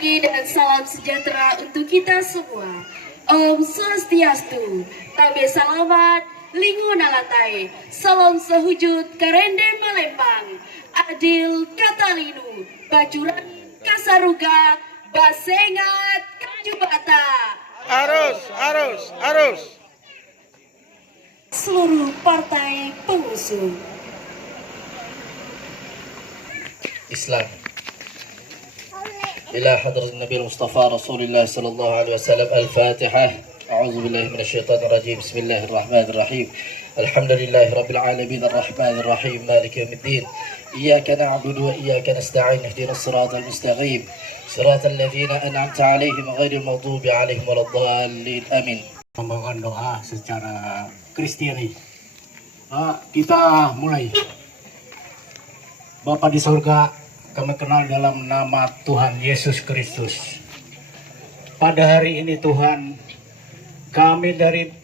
pagi dan salam sejahtera untuk kita semua. Om Swastiastu, tabe salamat, lingu nalatai, salam sehujud karende Malembang, adil katalinu, bacuran kasaruga, basengat kajubata. Arus. Seluruh partai pengusung Islam. إلى حضرة النبي المصطفى رسول الله صلى الله عليه وسلم. الفاتحة. أعوذ بالله من الشيطان الرجيم. بسم الله الرحمن الرحيم. الحمد لله رب العالمين الرحمن الرحيم مالك يوم الدين. إياك نعبد وإياك نستعين اهدنا الصراط المستقيم صراط الذين أنعمت عليهم غير المغضوب عليهم ولا الضالين. آمين. Membawakan doa secara Kristiani. Kita mulai. Bapa di surga, kami kenal dalam nama Tuhan Yesus Kristus. Pada hari ini Tuhan, kami dari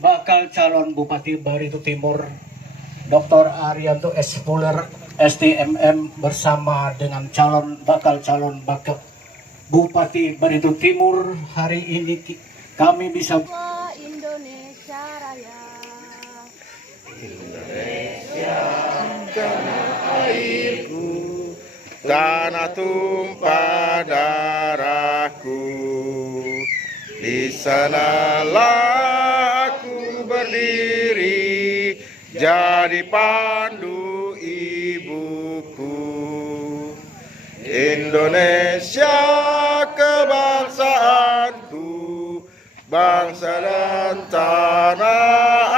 bakal calon Bupati Barito Timur, Dr. Arianto S. Fuller, STMM, bersama dengan bakal calon Bupati Barito Timur, hari ini kami bisa Indonesia Raya. Indonesia tanah airku, tanah tumpah darahku. Di sanalah aku berdiri, jadi pandu ibuku. Indonesia kebangsaanku, bangsa dan tanah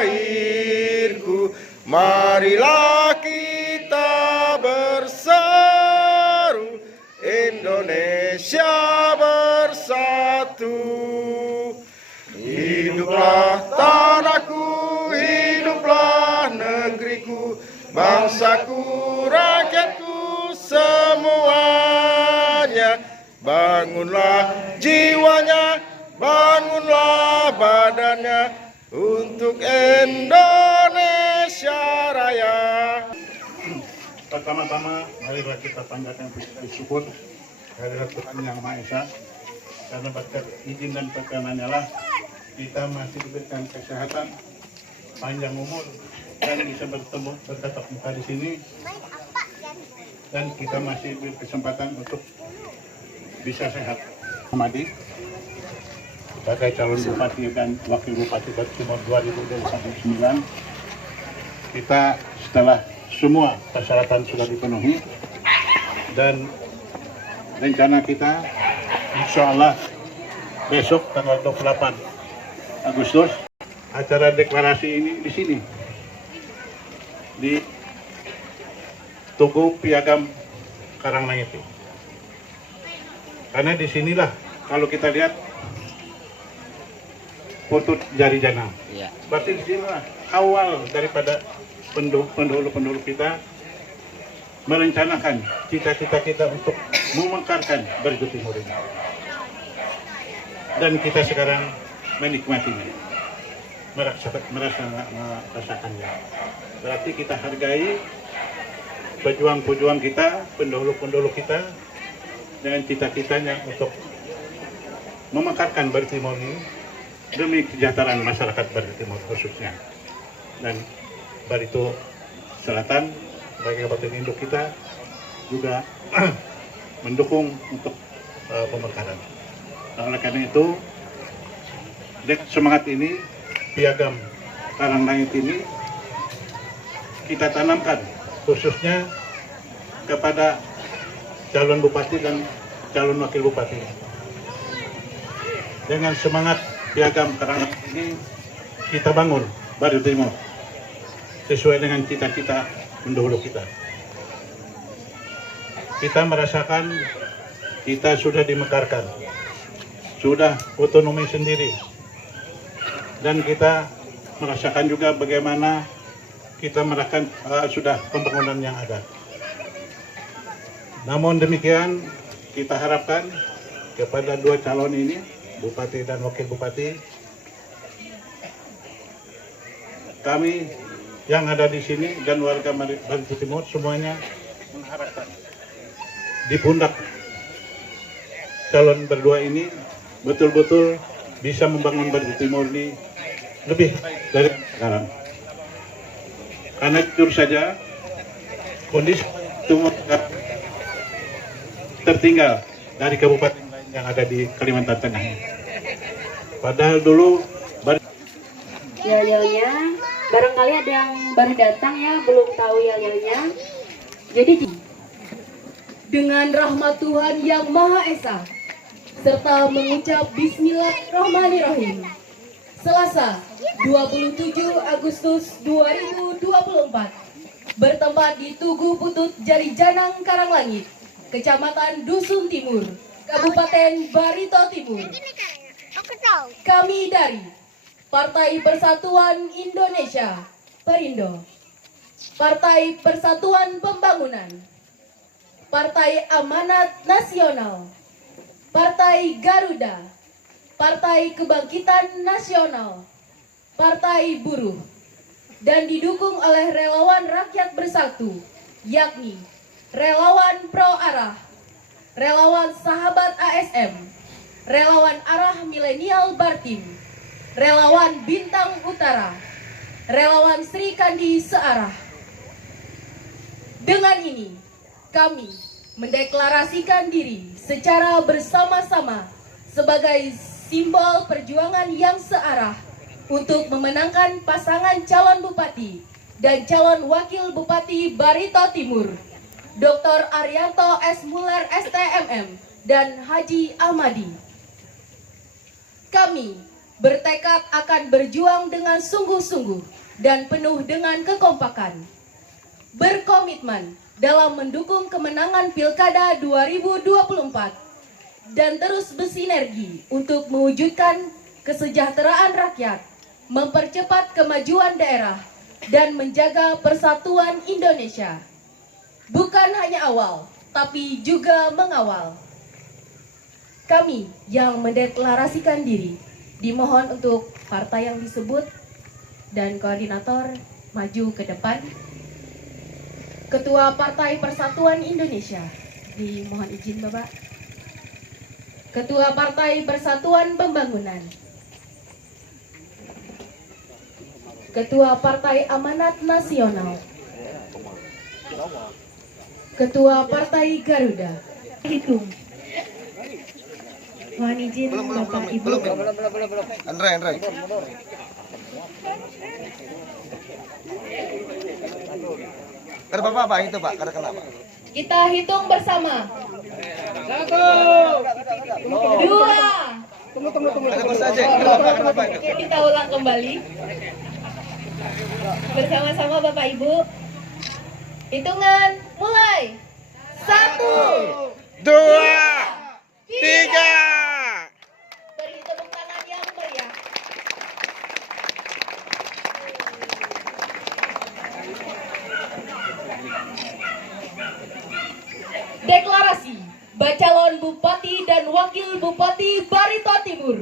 airku. Marilah kita berseru, Indonesia bersatu. Hiduplah tanahku, hiduplah negeriku, bangsaku, rakyatku semuanya. Bangunlah jiwanya, bangunlah badannya untuk Indonesia Raya. Pertama-tama, marilah kita panjatkan puji syukur kehadirat Tuhan Yang Maha Esa, karena berkat izin dan perkenannya lah kita masih diberikan kesehatan, panjang umur, dan bisa bertatap muka di sini, dan kita masih berkesempatan untuk bisa sehat. Hamadi sebagai calon bupati dan wakil bupati Barito Timur 2029, kita setelah semua persyaratan sudah dipenuhi dan rencana kita insya Allah besok tanggal 28 Agustus acara deklarasi ini di sini di Tugu Piagam Karangnangiti. Karena disinilah kalau kita lihat putut jari jana. Berarti disinilah awal daripada pendahulu-pendahulu kita merencanakan cita-cita kita untuk memekarkan Barito Timur ini. Dan kita sekarang menikmatinya, merasakannya. Berarti kita hargai pejuang-pejuang kita, pendahulu-pendahulu kita, dengan cita-citanya untuk memekarkan Barito Timur ini demi kesejahteraan masyarakat Barito Timur khususnya. Dan Barito Selatan sebagai kabupaten induk kita juga mendukung untuk pemekaran. Oleh karena itu, semangat ini, piagam Karangnangiti ini kita tanamkan khususnya kepada calon bupati dan calon wakil bupati. Dengan semangat piagam Karangnangiti ini kita bangun Barito Timur sesuai dengan cita-cita pendahulu kita. Kita merasakan kita sudah dimekarkan, sudah otonomi sendiri, dan kita merasakan juga bagaimana kita merasakan sudah pembangunan yang ada. Namun demikian, kita harapkan kepada dua calon ini, bupati dan wakil bupati, kami yang ada di sini dan warga Barito Timur semuanya mengharapkan di pundak calon berdua ini betul-betul bisa membangun Barito Timur ini lebih baik dari sekarang. Karena jujur saja kondisi Timur tertinggal dari kabupaten lain yang ada di Kalimantan Tengah. Padahal dulu Yel-yelnya, barangkali ada yang baru datang ya, belum tahu yel-yelnya. Jadi dengan rahmat Tuhan yang Maha Esa serta mengucap Bismillahirrahmanirrahim. Selasa 27 Agustus 2024 bertempat di Tugu Putut Jari Janang Karanglangit, Kecamatan Dusun Timur, Kabupaten Barito Timur. Kami dari Partai Persatuan Indonesia, Perindo, Partai Persatuan Pembangunan, Partai Amanat Nasional, Partai Garuda, Partai Kebangkitan Nasional, Partai Buruh, dan didukung oleh relawan rakyat bersatu, yakni relawan Pro Arah, relawan Sahabat ASM, relawan Arah Milenial Bartim, relawan Bintang Utara, relawan Sri Kandi Searah. Dengan ini, kami mendeklarasikan diri secara bersama-sama sebagai simbol perjuangan yang searah untuk memenangkan pasangan calon bupati dan calon wakil bupati Barito Timur, Dr. Arianto S. Muller STMM dan Haji Ahmadi. Kami bertekad akan berjuang dengan sungguh-sungguh dan penuh dengan kekompakan, berkomitmen dalam mendukung kemenangan Pilkada 2024 dan terus bersinergi untuk mewujudkan kesejahteraan rakyat, mempercepat kemajuan daerah, dan menjaga persatuan Indonesia. Bukan hanya awal, tapi juga mengawal. Kami yang mendeklarasikan diri dimohon untuk partai yang disebut dan koordinator maju ke depan. Ketua Partai Persatuan Indonesia, dimohon izin Bapak. Ketua Partai Persatuan Pembangunan. Ketua Partai Amanat Nasional. Ketua Partai Garuda. Hitung. Mohon izin Bapak Ibu. Andre. Ada Bapak itu Pak, ada kenapa? Kita hitung bersama. 1, 2. Ada Bos Aceh, kenapa? Kita ulang kembali. Bersama-sama Bapak Ibu. Hitungan mulai. 1, 2, 3. Beri tepuk tangan yang meriah. Deklarasi Bacalon Bupati dan Wakil Bupati Barito Timur,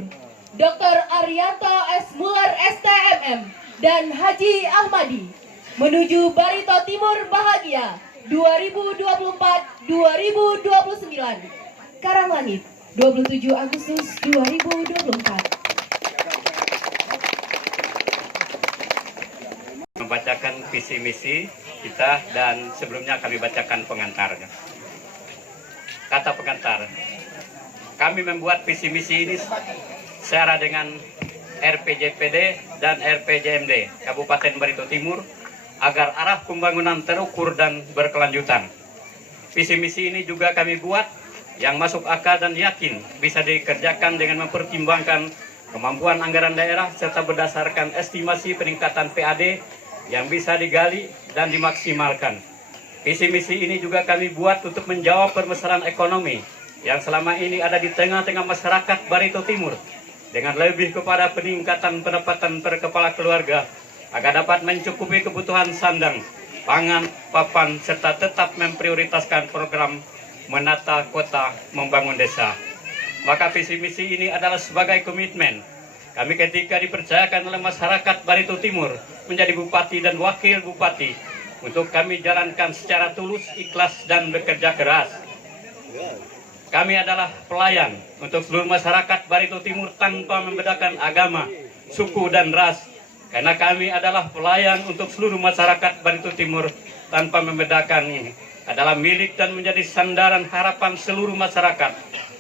Dr. Arianto S. Muller STMM dan Haji Ahmadi menuju Barito Timur Bahagia 2024-2029, Karanglangit, 27 Agustus 2024. Membacakan visi misi kita dan sebelumnya kami bacakan pengantarnya. Kata pengantar, kami membuat visi misi ini secara dengan RPJPD dan RPJMD Kabupaten Barito Timur agar arah pembangunan terukur dan berkelanjutan. Visi misi ini juga kami buat yang masuk akal dan yakin bisa dikerjakan dengan mempertimbangkan kemampuan anggaran daerah serta berdasarkan estimasi peningkatan PAD yang bisa digali dan dimaksimalkan. Visi misi ini juga kami buat untuk menjawab permasalahan ekonomi yang selama ini ada di tengah-tengah masyarakat Barito Timur dengan lebih kepada peningkatan pendapatan per kepala keluarga agar dapat mencukupi kebutuhan sandang, pangan, papan, serta tetap memprioritaskan program menata kota, membangun desa. Maka visi misi ini adalah sebagai komitmen kami ketika dipercayakan oleh masyarakat Barito Timur menjadi bupati dan wakil bupati untuk kami jalankan secara tulus, ikhlas, dan bekerja keras. kami adalah pelayan untuk seluruh masyarakat Barito Timur tanpa membedakan agama, suku, dan ras. Karena kami adalah pelayan untuk seluruh masyarakat Barito Timur tanpa membedakan ini. Adalah milik dan menjadi sandaran harapan seluruh masyarakat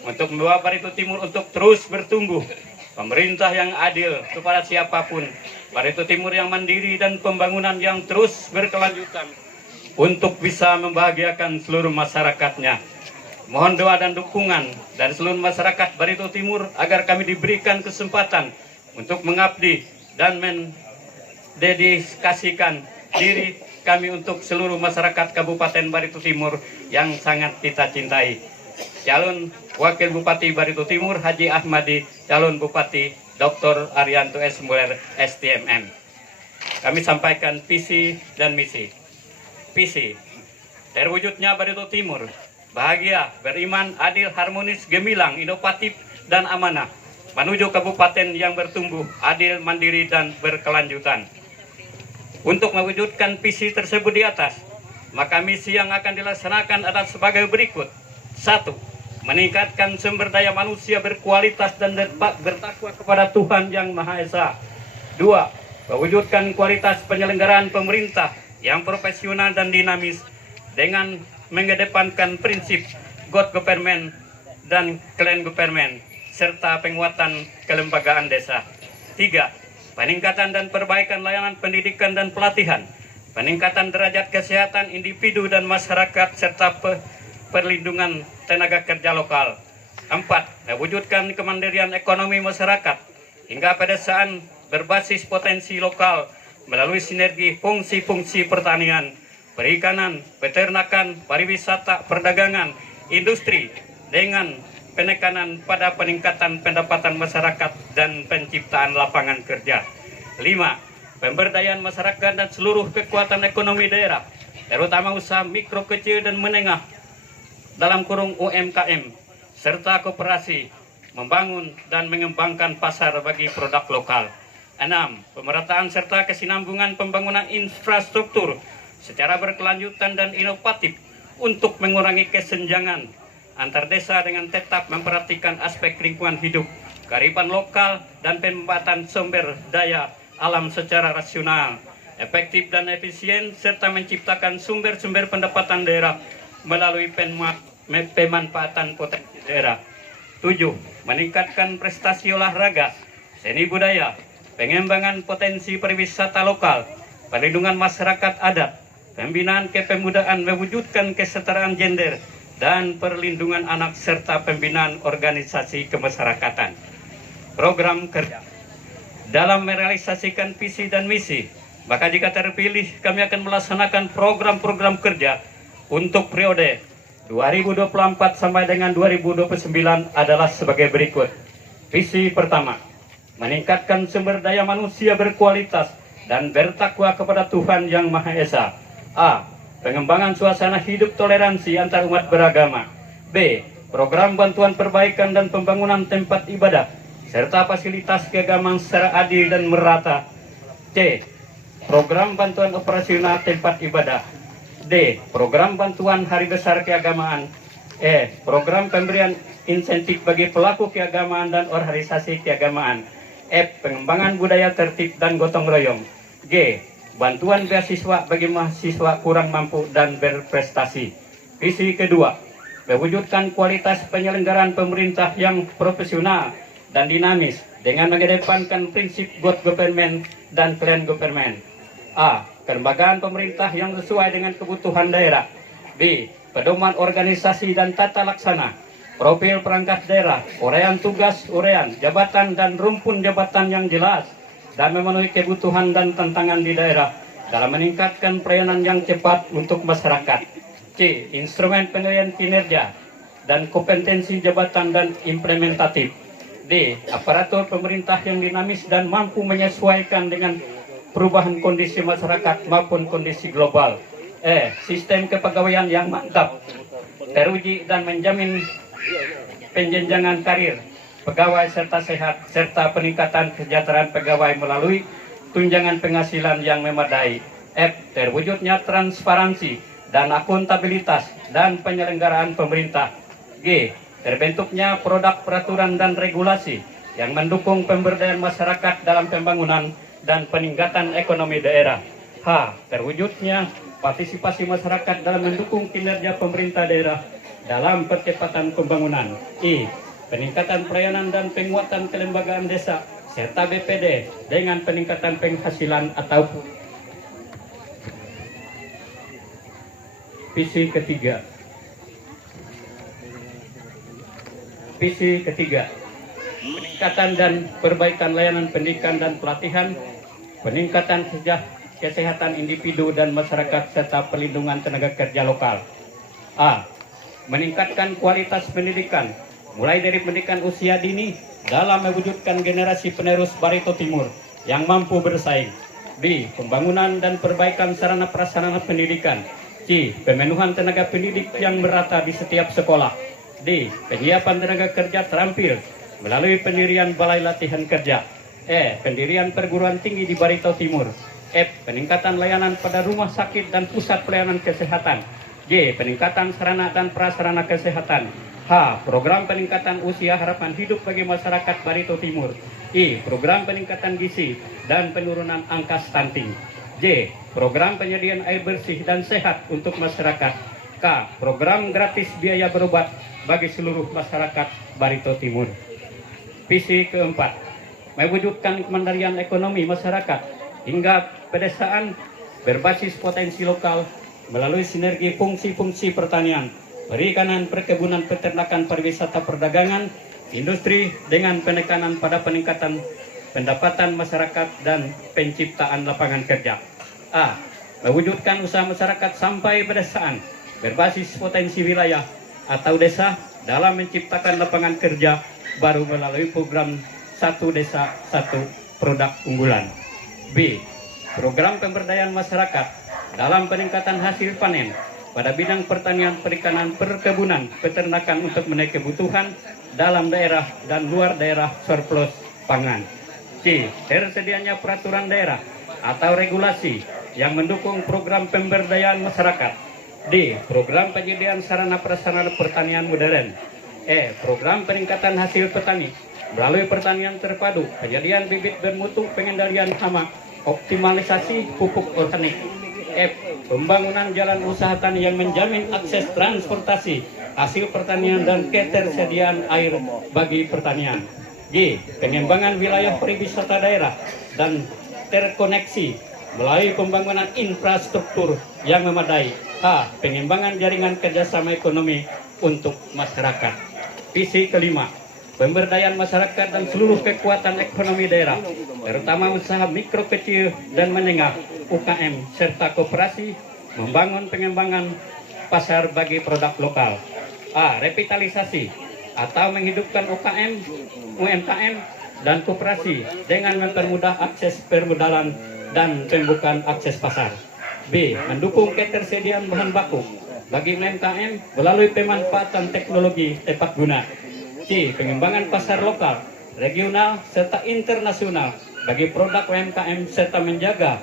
untuk membawa Barito Timur untuk terus bertumbuh. Pemerintah yang adil kepada siapapun, Barito Timur yang mandiri, dan pembangunan yang terus berkelanjutan untuk bisa membahagiakan seluruh masyarakatnya. Mohon doa dan dukungan dari seluruh masyarakat Barito Timur agar kami diberikan kesempatan untuk mengabdi dan mendedikasikan diri kami untuk seluruh masyarakat Kabupaten Barito Timur yang sangat kita cintai. Calon Wakil Bupati Barito Timur Haji Ahmadi, calon Bupati Dr. Arianto S. Muller, STMM. Kami sampaikan visi dan misi. Visi, terwujudnya Barito Timur, bahagia, beriman, adil, harmonis, gemilang, inovatif, dan amanah, menuju kabupaten yang bertumbuh, adil, mandiri, dan berkelanjutan. Untuk mewujudkan visi tersebut di atas, maka misi yang akan dilaksanakan adalah sebagai berikut. 1. Meningkatkan sumber daya manusia berkualitas dan bertakwa kepada Tuhan Yang Maha Esa. 2. Mewujudkan kualitas penyelenggaraan pemerintah yang profesional dan dinamis dengan mengedepankan prinsip God Government dan Clan Government serta penguatan kelembagaan desa. 3. Peningkatan dan perbaikan layanan pendidikan dan pelatihan, peningkatan derajat kesehatan individu dan masyarakat serta perlindungan tenaga kerja lokal. 4. Mewujudkan kemandirian ekonomi masyarakat hingga pedesaan berbasis potensi lokal melalui sinergi fungsi-fungsi pertanian, perikanan, peternakan, pariwisata, perdagangan, industri dengan penekanan pada peningkatan pendapatan masyarakat dan penciptaan lapangan kerja. 5. Pemberdayaan masyarakat dan seluruh kekuatan ekonomi daerah, terutama usaha mikro, kecil, dan menengah dalam kurung UMKM, serta koperasi, membangun dan mengembangkan pasar bagi produk lokal. 6. Pemerataan serta kesinambungan pembangunan infrastruktur secara berkelanjutan dan inovatif untuk mengurangi kesenjangan antar desa dengan tetap memperhatikan aspek lingkungan hidup, kearifan lokal, dan pemanfaatan sumber daya alam secara rasional, efektif dan efisien, serta menciptakan sumber-sumber pendapatan daerah melalui pemanfaatan potensi daerah. 7. Meningkatkan prestasi olahraga, seni budaya, pengembangan potensi pariwisata lokal, perlindungan masyarakat adat, pembinaan kepemudaan, mewujudkan kesetaraan gender, dan perlindungan anak serta pembinaan organisasi kemasyarakatan. Program kerja. Dalam merealisasikan visi dan misi, maka jika terpilih kami akan melaksanakan program-program kerja untuk periode 2024 sampai dengan 2029 adalah sebagai berikut. Visi pertama, meningkatkan sumber daya manusia berkualitas dan bertakwa kepada Tuhan Yang Maha Esa. A. Pengembangan suasana hidup toleransi antar umat beragama. B. Program bantuan perbaikan dan pembangunan tempat ibadah serta fasilitas keagamaan secara adil dan merata. C. Program bantuan operasional tempat ibadah. D. Program bantuan hari besar keagamaan. E. Program pemberian insentif bagi pelaku keagamaan dan organisasi keagamaan. F. Pengembangan budaya tertib dan gotong royong. G. Bantuan beasiswa bagi mahasiswa kurang mampu dan berprestasi. Visi kedua, mewujudkan kualitas penyelenggaraan pemerintah yang profesional dan dinamis dengan mengedepankan prinsip God Government dan Clan Government. A. Kelembagaan pemerintah yang sesuai dengan kebutuhan daerah. B. Pedoman organisasi dan tata laksana, profil perangkat daerah, uraian tugas, uraian jabatan, dan rumpun jabatan yang jelas dan memenuhi kebutuhan dan tantangan di daerah dalam meningkatkan pelayanan yang cepat untuk masyarakat. C. Instrumen penilaian kinerja dan kompetensi jabatan dan implementatif. D. Aparatur pemerintah yang dinamis dan mampu menyesuaikan dengan perubahan kondisi masyarakat maupun kondisi global. E. Sistem kepegawaian yang mantap, teruji dan menjamin penjenjangan karir pegawai serta sehat, serta peningkatan kesejahteraan pegawai melalui tunjangan penghasilan yang memadai. F. Terwujudnya transparansi dan akuntabilitas dan penyelenggaraan pemerintah. G. terbentuknya produk peraturan dan regulasi yang mendukung pemberdayaan masyarakat dalam pembangunan dan peningkatan ekonomi daerah. H. Terwujudnya partisipasi masyarakat dalam mendukung kinerja pemerintah daerah dalam percepatan pembangunan. I. Peningkatan pelayanan dan penguatan kelembagaan desa serta BPD dengan peningkatan penghasilan atau visi ketiga. Visi ketiga, peningkatan dan perbaikan layanan pendidikan dan pelatihan, peningkatan kesehatan individu dan masyarakat serta perlindungan tenaga kerja lokal. A. Meningkatkan kualitas pendidikan, mulai dari pendidikan usia dini dalam mewujudkan generasi penerus Barito Timur yang mampu bersaing. B. Pembangunan dan perbaikan sarana prasarana pendidikan. C. Pemenuhan tenaga pendidik yang merata di setiap sekolah. D. Penyiapan tenaga kerja terampil melalui pendirian balai latihan kerja. E. Pendirian perguruan tinggi di Barito Timur. F. Peningkatan layanan pada rumah sakit dan pusat pelayanan kesehatan. G. Peningkatan sarana dan prasarana kesehatan. H. Program peningkatan usia harapan hidup bagi masyarakat Barito Timur. I. Program peningkatan gizi dan penurunan angka stunting. J. Program penyediaan air bersih dan sehat untuk masyarakat. K. Program gratis biaya berobat bagi seluruh masyarakat Barito Timur. Visi keempat, mewujudkan kemandirian ekonomi masyarakat hingga pedesaan berbasis potensi lokal melalui sinergi fungsi-fungsi pertanian, perikanan, perkebunan, peternakan, pariwisata, perdagangan, industri dengan penekanan pada peningkatan pendapatan masyarakat dan penciptaan lapangan kerja. A. Mewujudkan usaha masyarakat sampai pedesaan berbasis potensi wilayah atau desa dalam menciptakan lapangan kerja baru melalui program Satu Desa Satu Produk Unggulan. B. Program pemberdayaan masyarakat dalam peningkatan hasil panen pada bidang pertanian, perikanan, perkebunan, peternakan untuk memenuhi kebutuhan dalam daerah dan luar daerah surplus pangan. C. Tersedianya peraturan daerah atau regulasi yang mendukung program pemberdayaan masyarakat. D. Program penyediaan sarana prasarana pertanian modern. E. Program peningkatan hasil petani melalui pertanian terpadu, penyediaan bibit bermutu, pengendalian hama, optimalisasi pupuk organik. F. Pembangunan jalan usaha tani yang menjamin akses transportasi hasil pertanian dan ketersediaan air bagi pertanian. G. Pengembangan wilayah pariwisata daerah dan terkoneksi melalui pembangunan infrastruktur yang memadai. H. Pengembangan jaringan kerjasama ekonomi untuk masyarakat. Visi kelima, pemberdayaan masyarakat dan seluruh kekuatan ekonomi daerah, terutama usaha mikro kecil dan menengah, UKM, serta koperasi, membangun pengembangan pasar bagi produk lokal. A. Revitalisasi atau menghidupkan UKM, UMKM, dan koperasi dengan mempermudah akses permodalan dan pembukaan akses pasar. B. Mendukung ketersediaan bahan baku bagi UMKM melalui pemanfaatan teknologi tepat guna. C. Pengembangan pasar lokal, regional, serta internasional bagi produk UMKM serta menjaga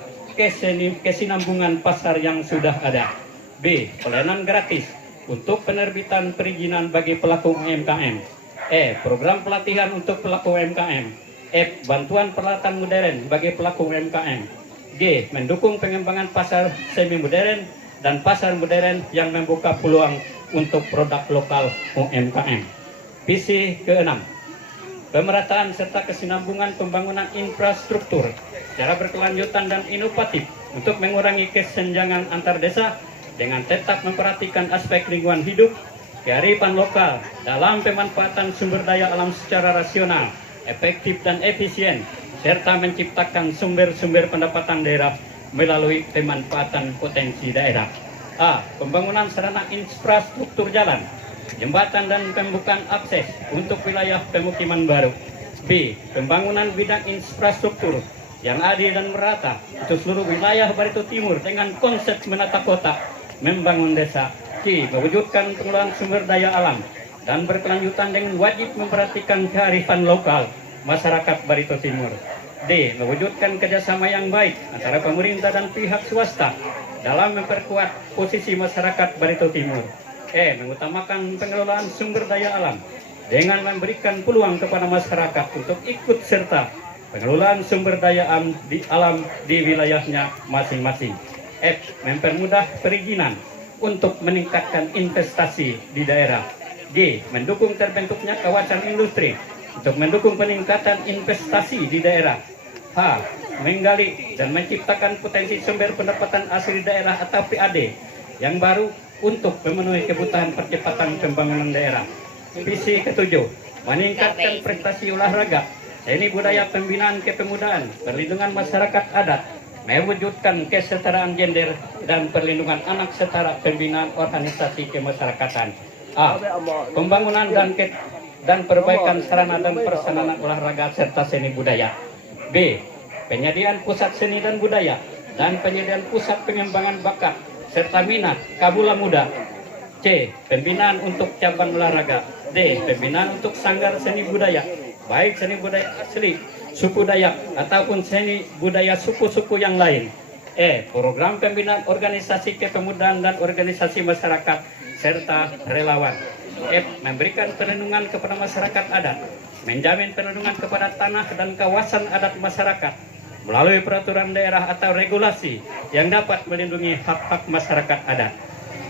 kesinambungan pasar yang sudah ada. B. Pelayanan gratis untuk penerbitan perizinan bagi pelaku UMKM. E. Program pelatihan untuk pelaku UMKM. F. Bantuan peralatan modern bagi pelaku UMKM. G. Mendukung pengembangan pasar semi modern dan pasar modern yang membuka peluang untuk produk lokal UMKM. Visi keenam, pemerataan serta kesinambungan pembangunan infrastruktur secara berkelanjutan dan inovatif untuk mengurangi kesenjangan antar desa dengan tetap memperhatikan aspek lingkungan hidup, kearifan lokal dalam pemanfaatan sumber daya alam secara rasional, efektif dan efisien, serta menciptakan sumber-sumber pendapatan daerah melalui pemanfaatan potensi daerah. A. Pembangunan sarana infrastruktur jalan, jembatan dan pembukaan akses untuk wilayah pemukiman baru. B. Pembangunan bidang infrastruktur yang adil dan merata untuk seluruh wilayah Barito Timur dengan konsep menata kota, membangun desa. C. Mewujudkan pengelolaan sumber daya alam dan berkelanjutan dengan wajib memperhatikan kearifan lokal masyarakat Barito Timur. D. Mewujudkan kerjasama yang baik antara pemerintah dan pihak swasta dalam memperkuat posisi masyarakat Barito Timur. Mengutamakan pengelolaan sumber daya alam dengan memberikan peluang kepada masyarakat untuk ikut serta pengelolaan sumber daya alam di wilayahnya masing-masing. Mempermudah perizinan untuk meningkatkan investasi di daerah. G. Mendukung terbentuknya kawasan industri untuk mendukung peningkatan investasi di daerah. H. Menggali dan menciptakan potensi sumber pendapatan asli daerah atau PAD yang baru untuk memenuhi kebutuhan percepatan pembangunan daerah. Visi ketujuh, meningkatkan prestasi olahraga, seni budaya, pembinaan kepemudaan, perlindungan masyarakat adat, mewujudkan kesetaraan gender dan perlindungan anak setara pembinaan organisasi kemasyarakatan. A. Pembangunan dan perbaikan sarana dan prasarana olahraga serta seni budaya. B. Penyediaan pusat seni dan budaya dan penyediaan pusat pengembangan bakat serta minat kabula muda. C. Pembinaan untuk cabang olahraga. D. Pembinaan untuk sanggar seni budaya, baik seni budaya asli suku Dayak ataupun seni budaya suku-suku yang lain. E. Program pembinaan organisasi kepemudaan dan organisasi masyarakat serta relawan. F. Memberikan perlindungan kepada masyarakat adat, menjamin perlindungan kepada tanah dan kawasan adat masyarakat melalui peraturan daerah atau regulasi yang dapat melindungi hak-hak masyarakat adat.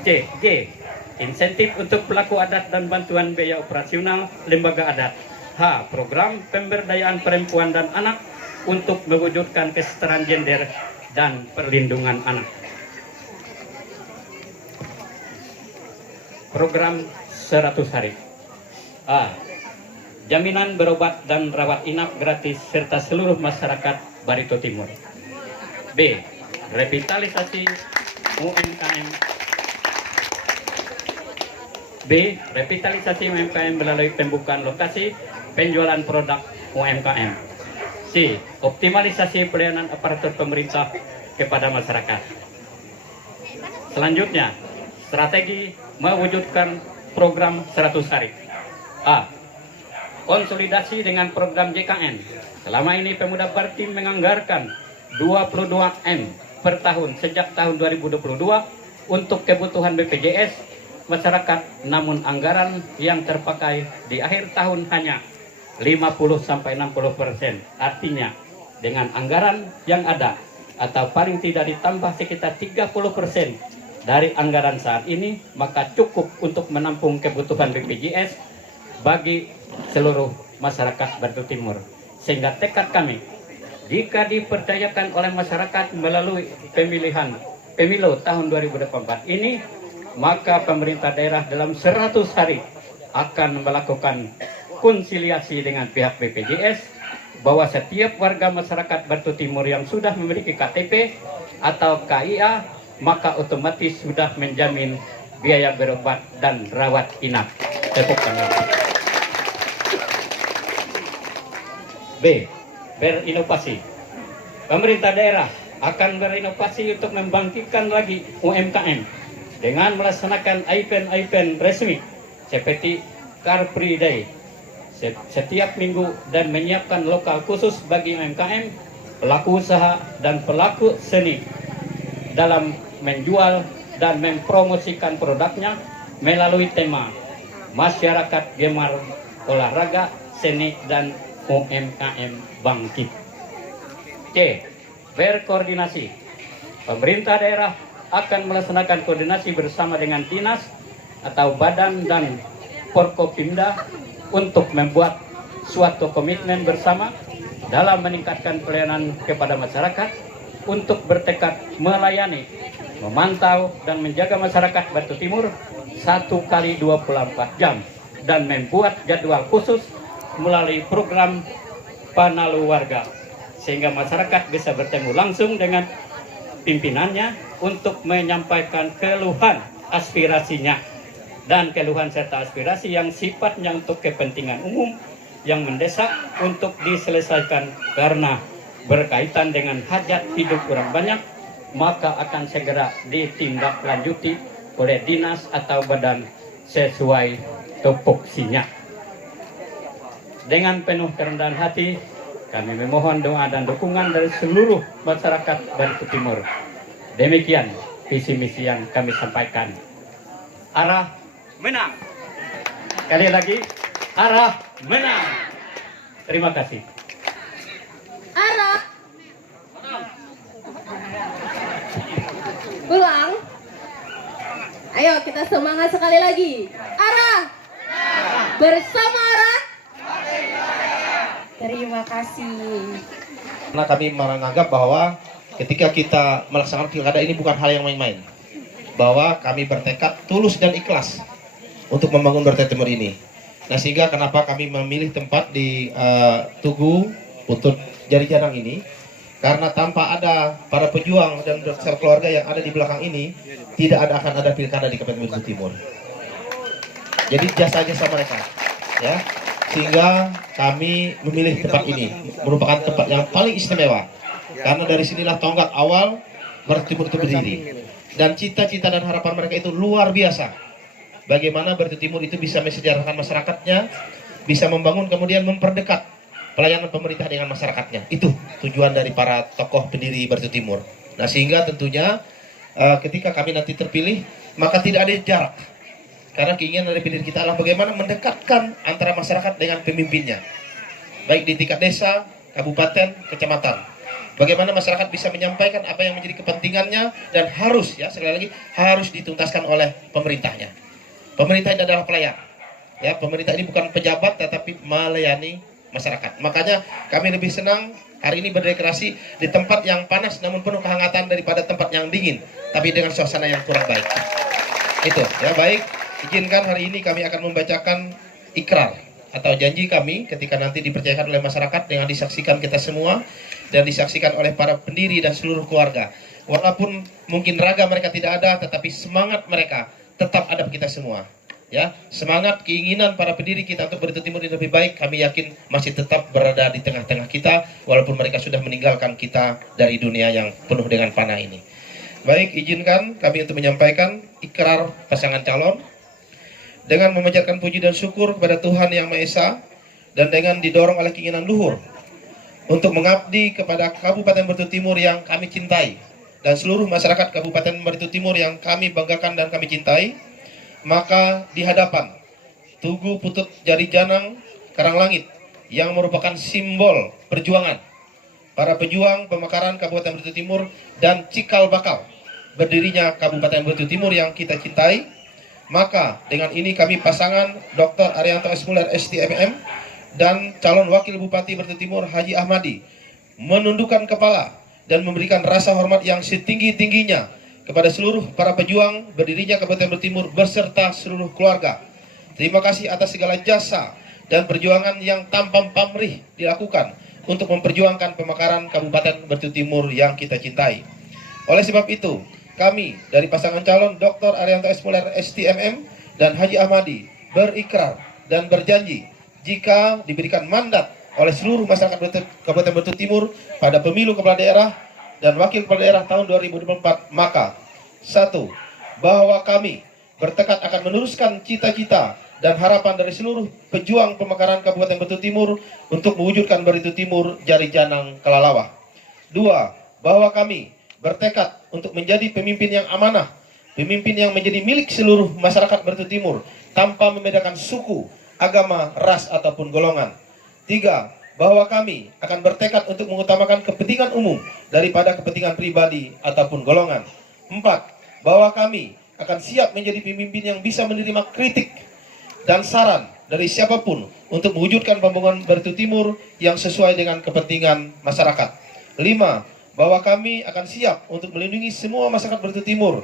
C. G. Insentif untuk pelaku adat dan bantuan biaya operasional lembaga adat. H. Program pemberdayaan perempuan dan anak untuk mewujudkan kesetaraan gender dan perlindungan anak. Program 100 hari. A. Jaminan berobat dan rawat inap gratis serta seluruh masyarakat Barito Timur. B. Revitalisasi UMKM. B. Revitalisasi UMKM melalui pembukaan lokasi penjualan produk UMKM. C. Optimalisasi pelayanan aparatur pemerintah kepada masyarakat. Selanjutnya, strategi mewujudkan program 100 hari. A. Konsolidasi dengan program JKN. Selama ini Pemuda Bartim menganggarkan 22 M per tahun sejak tahun 2022 untuk kebutuhan BPJS masyarakat, namun anggaran yang terpakai di akhir tahun hanya 50-60%. Artinya dengan anggaran yang ada atau paling tidak ditambah sekitar 30% dari anggaran saat ini, maka cukup untuk menampung kebutuhan BPJS bagi seluruh masyarakat Barito Timur. Sehingga tekad kami, jika diperdayakan oleh masyarakat melalui pemilu tahun 2024 ini, maka pemerintah daerah dalam 100 hari akan melakukan konsiliasi dengan pihak BPJS bahwa setiap warga masyarakat Barito Timur yang sudah memiliki KTP atau KIA maka otomatis sudah menjamin biaya berobat dan rawat inap. Tepuk tangan. B. Berinovasi. Pemerintah daerah akan berinovasi untuk membangkitkan lagi UMKM dengan melaksanakan event-event resmi seperti Car Free Day setiap minggu dan menyiapkan lokal khusus bagi UMKM, pelaku usaha dan pelaku seni dalam menjual dan mempromosikan produknya melalui tema masyarakat gemar olahraga, seni dan UMKM bangkit. C. Berkoordinasi. Pemerintah daerah akan melaksanakan koordinasi bersama dengan dinas atau badan dan Forkopimda untuk membuat suatu komitmen bersama dalam meningkatkan pelayanan kepada masyarakat untuk bertekad melayani, memantau dan menjaga masyarakat Barito Timur 1x24 jam dan membuat jadwal khusus melalui program Panalu Warga sehingga masyarakat bisa bertemu langsung dengan pimpinannya untuk menyampaikan keluhan aspirasinya dan keluhan serta aspirasi yang sifatnya untuk kepentingan umum yang mendesak untuk diselesaikan karena berkaitan dengan hajat hidup orang banyak, maka akan segera ditindaklanjuti oleh dinas atau badan sesuai tupoksinya. Dengan penuh kerendahan hati, kami memohon doa dan dukungan dari seluruh masyarakat Barito Timur. Demikian visi misi yang kami sampaikan. Arah menang. Sekali lagi, arah menang. Terima kasih. Arah. Ulang. Ayo kita semangat sekali lagi. Arah. Bersama arah. Terima kasih. Karena kami menganggap bahwa ketika kita melaksanakan pilkada ini bukan hal yang main-main. Bahwa kami bertekad tulus dan ikhlas untuk membangun Berita Timur ini. Nah, sehingga kenapa kami memilih tempat di Tugu Putut Jari Janang ini, karena tanpa ada para pejuang dan besar keluarga yang ada di belakang ini, tidak akan ada pilkada di Kabupaten Berita Timur. Jadi jasa-jasa mereka, ya, sehingga kami memilih tempat ini merupakan tempat yang paling istimewa, karena dari sinilah tonggak awal Berita Timur itu berdiri, dan cita-cita dan harapan mereka itu luar biasa. Bagaimana Berita Timur itu bisa mensejarahkan masyarakatnya, bisa membangun kemudian memperdekat pelayanan pemerintah dengan masyarakatnya. Itu tujuan dari para tokoh pendiri Berita Timur. Nah, sehingga tentunya ketika kami nanti terpilih, maka tidak ada jarak. Karena keinginan dari pendiri kita adalah bagaimana mendekatkan antara masyarakat dengan pemimpinnya. Baik di tingkat desa, kabupaten, kecamatan. Bagaimana masyarakat bisa menyampaikan apa yang menjadi kepentingannya dan harus, ya sekali lagi, harus dituntaskan oleh pemerintahnya. Pemerintah ini adalah pelayan. Ya, pemerintah ini bukan pejabat tetapi melayani masyarakat. Makanya kami lebih senang hari ini berdeklarasi di tempat yang panas namun penuh kehangatan daripada tempat yang dingin tapi dengan suasana yang kurang baik. Itu, ya, baik. Izinkan hari ini kami akan membacakan ikrar atau janji kami ketika nanti dipercayakan oleh masyarakat dengan disaksikan kita semua dan disaksikan oleh para pendiri dan seluruh keluarga. Walaupun mungkin raga mereka tidak ada, tetapi semangat mereka tetap ada kita semua. Ya, semangat keinginan para pendiri kita untuk Berita Timur ini lebih baik, kami yakin masih tetap berada di tengah-tengah kita walaupun mereka sudah meninggalkan kita dari dunia yang penuh dengan panah ini. Baik, izinkan kami untuk menyampaikan ikrar pasangan calon dengan memanjatkan puji dan syukur kepada Tuhan Yang Maha Esa dan dengan didorong oleh keinginan luhur untuk mengabdi kepada Kabupaten Berita Timur yang kami cintai dan seluruh masyarakat Kabupaten Berita Timur yang kami banggakan dan kami cintai, maka di hadapan Tugu Putut Jari Janang Karanglangit yang merupakan simbol perjuangan para pejuang pemekaran Kabupaten Berita Timur dan cikal bakal berdirinya Kabupaten Berita Timur yang kita cintai, maka dengan ini kami pasangan Dr. Arianto S. Muller STMM dan calon wakil Bupati Berita Timur Haji Ahmadi menundukkan kepala dan memberikan rasa hormat yang setinggi-tingginya kepada seluruh para pejuang berdirinya Kabupaten Berita Timur beserta seluruh keluarga. Terima kasih atas segala jasa dan perjuangan yang tanpa pamrih dilakukan untuk memperjuangkan pemekaran Kabupaten Berita Timur yang kita cintai. Oleh sebab itu, kami dari pasangan calon Dr. Arianto S. Muller STMM dan Haji Ahmadi berikrar dan berjanji jika diberikan mandat oleh seluruh masyarakat Kabupaten Berita Timur pada pemilu kepala daerah dan wakil kepala daerah tahun 2024, maka 1. Bahwa kami bertekad akan meneruskan cita-cita dan harapan dari seluruh pejuang pemekaran Kabupaten Berita Timur untuk mewujudkan Berita Timur Jari Janang Kelalawa. 2. Bahwa kami bertekad untuk menjadi pemimpin yang amanah, pemimpin yang menjadi milik seluruh masyarakat Berita Timur tanpa membedakan suku, agama, ras ataupun golongan. 3. Bahwa kami akan bertekad untuk mengutamakan kepentingan umum daripada kepentingan pribadi ataupun golongan. 4. Bahwa kami akan siap menjadi pemimpin yang bisa menerima kritik dan saran dari siapapun untuk mewujudkan pembangunan Berita Timur yang sesuai dengan kepentingan masyarakat. 5. Bahwa kami akan siap untuk melindungi semua masyarakat Berita Timur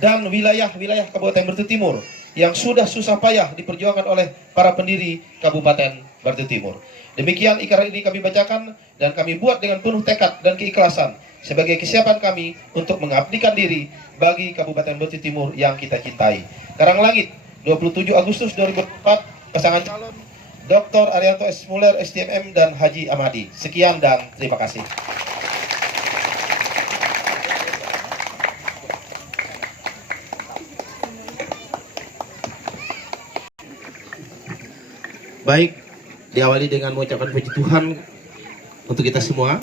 dan wilayah-wilayah Kabupaten Berita Timur yang sudah susah payah diperjuangkan oleh para pendiri Kabupaten Berita Timur. Demikian ikrar ini kami bacakan dan kami buat dengan penuh tekad dan keikhlasan sebagai kesiapan kami untuk mengabdikan diri bagi Kabupaten Berita Timur yang kita cintai. Karanglangit, 27 Agustus 2004, pasangan calon Dr. Arianto S. Muller STMM dan Haji Ahmadi. Sekian dan terima kasih. Baik, diawali dengan mengucapkan puji Tuhan untuk kita semua.